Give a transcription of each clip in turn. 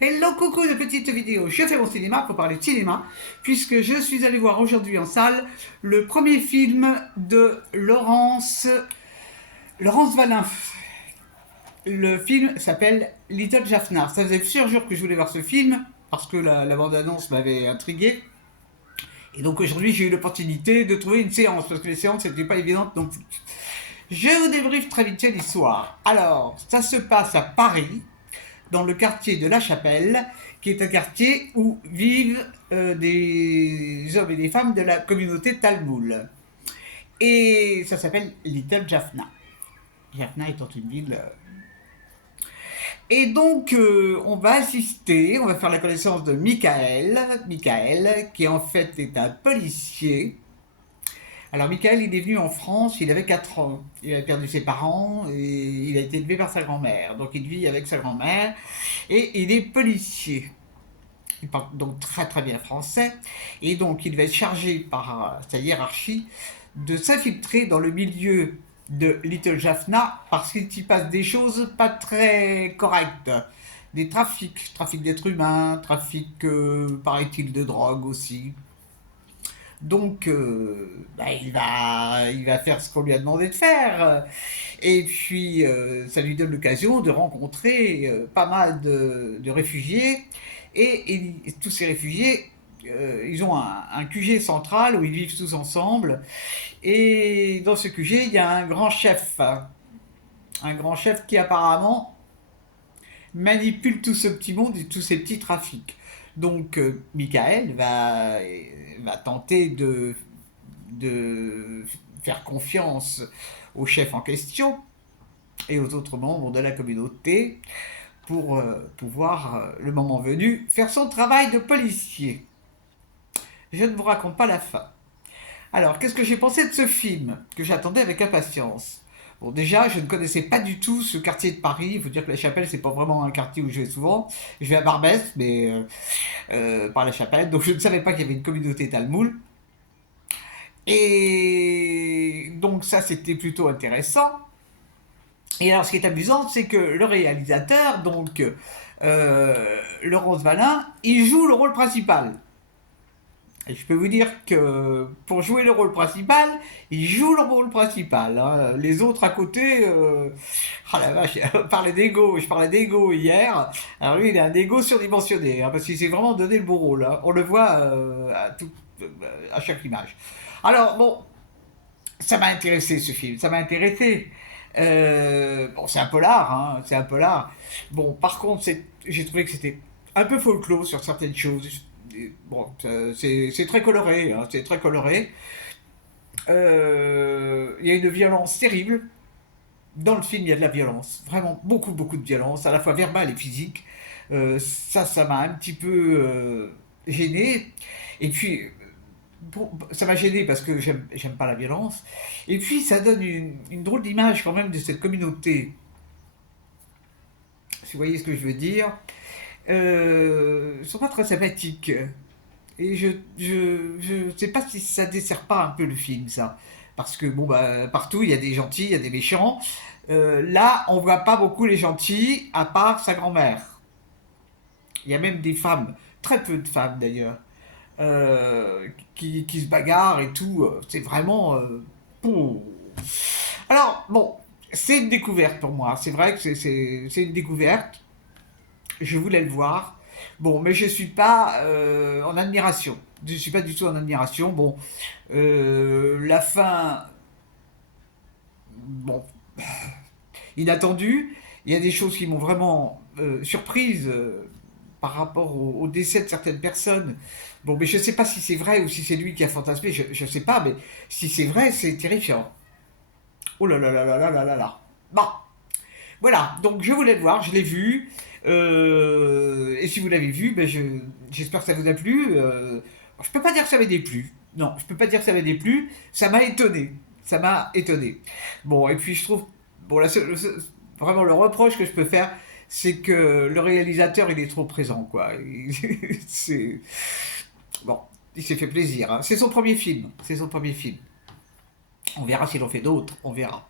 Hello coucou de petite vidéo, je fais mon cinéma pour parler de cinéma, puisque je suis allé voir aujourd'hui en salle le premier film de Laurence Valin. Le film s'appelle Little Jaffna. Ça faisait plusieurs jours que je voulais voir ce film, parce que la bande-annonce m'avait intrigué. Et donc aujourd'hui j'ai eu l'opportunité de trouver une séance, parce que les séances n'étaient pas évidentes non plus. Je vous débriefe très vite l'histoire. Alors, ça se passe à Paris, dans le quartier de La Chapelle, qui est un quartier où vivent des hommes et des femmes de la communauté Talmoul. Et ça s'appelle Little Jaffna. Jaffna étant une ville. Et donc, on va assister, on va faire la connaissance de Michael, qui en fait est un policier. Alors, Michael, il est venu en France, il avait 4 ans. Il a perdu ses parents et il a été élevé par sa grand-mère. Donc, il vit avec sa grand-mère et il est policier. Il parle donc très très bien français, et donc il va être chargé par sa hiérarchie de s'infiltrer dans le milieu de Little Jaffna parce qu'il s'y passe des choses pas très correctes. Des trafic d'êtres humains, trafic, paraît-il, de drogue aussi. Donc, il va faire ce qu'on lui a demandé de faire. Et puis, ça lui donne l'occasion de rencontrer pas mal de réfugiés. Et tous ces réfugiés, ils ont un QG central où ils vivent tous ensemble. Et dans ce QG, il y a un grand chef. Un grand chef qui apparemment manipule tout ce petit monde et tous ces petits trafics. Donc, Michael va tenter de faire confiance au chef en question et aux autres membres de la communauté pour pouvoir, le moment venu, faire son travail de policier. Je ne vous raconte pas la fin. Alors, qu'est-ce que j'ai pensé de ce film que j'attendais avec impatience? Bon, déjà, je ne connaissais pas du tout ce quartier de Paris. Il faut dire que La Chapelle, c'est pas vraiment un quartier où je vais souvent. Je vais à Barbès, mais par La Chapelle. Donc, je ne savais pas qu'il y avait une communauté talmoul. Et donc, ça, c'était plutôt intéressant. Et alors, ce qui est amusant, c'est que le réalisateur, donc Laurence Valin, il joue le rôle principal. Et je peux vous dire que pour jouer le rôle principal, il joue le rôle principal, hein. Les autres à côté, ah la vache, je parlais d'ego hier. Alors lui, il a un ego surdimensionné, hein, parce qu'il s'est vraiment donné le beau rôle, hein. On le voit à chaque image. Alors bon, ça m'a intéressé ce film, ça m'a intéressé. Bon, c'est un polar, hein, c'est un polar. Bon, par contre, j'ai trouvé que c'était un peu folklore sur certaines choses. Bon, c'est très coloré, hein, c'est très coloré. Il y a une violence terrible. Dans le film, il y a de la violence, vraiment beaucoup, beaucoup de violence, à la fois verbale et physique. Ça m'a un petit peu gêné. Et puis, bon, ça m'a gêné parce que j'aime pas la violence. Et puis, ça donne une drôle d'image quand même de cette communauté. Si vous voyez ce que je veux dire. Ils sont pas très sympathiques. Et je sais pas si ça dessert pas un peu le film, ça. Parce que, bon, bah, partout, il y a des gentils, il y a des méchants. Là, on voit pas beaucoup les gentils, à part sa grand-mère. Il y a même des femmes, très peu de femmes d'ailleurs, qui se bagarrent et tout. C'est vraiment. Pouh. Alors, bon, c'est une découverte pour moi. C'est vrai que c'est une découverte. Je voulais le voir. Bon, mais je suis pas en admiration. Je suis pas du tout en admiration. Bon, la fin, bon, inattendue. Il y a des choses qui m'ont vraiment surprise par rapport au décès de certaines personnes. Bon, mais je sais pas si c'est vrai ou si c'est lui qui a fantasmé. Je sais pas, mais si c'est vrai, c'est terrifiant. Oh là là là là là là là là. Bon, voilà, donc je voulais le voir, je l'ai vu. Et si vous l'avez vu, j'espère que ça vous a plu. Je peux pas dire que ça m'a déplu. Non, je peux pas dire que ça m'a déplu. Ça m'a étonné. Ça m'a étonné. Bon, et puis je trouve. Bon, vraiment le reproche que je peux faire, c'est que le réalisateur, il est trop présent, quoi. C'est. Bon, il s'est fait plaisir, hein. C'est son premier film. C'est son premier film. On verra s'il en fait d'autres. On verra.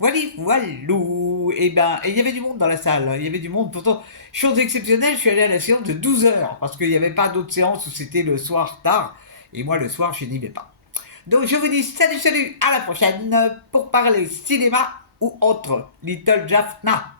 Voilou. Et ben, et il y avait du monde dans la salle. Il y avait du monde. Pourtant, chose exceptionnelle, je suis allé à la séance de 12 heures. Parce qu'il n'y avait pas d'autres séances où c'était le soir tard. Et moi, le soir, je n'y vais pas. Donc, je vous dis salut, salut, à la prochaine pour parler cinéma ou autre. Little Jaffna.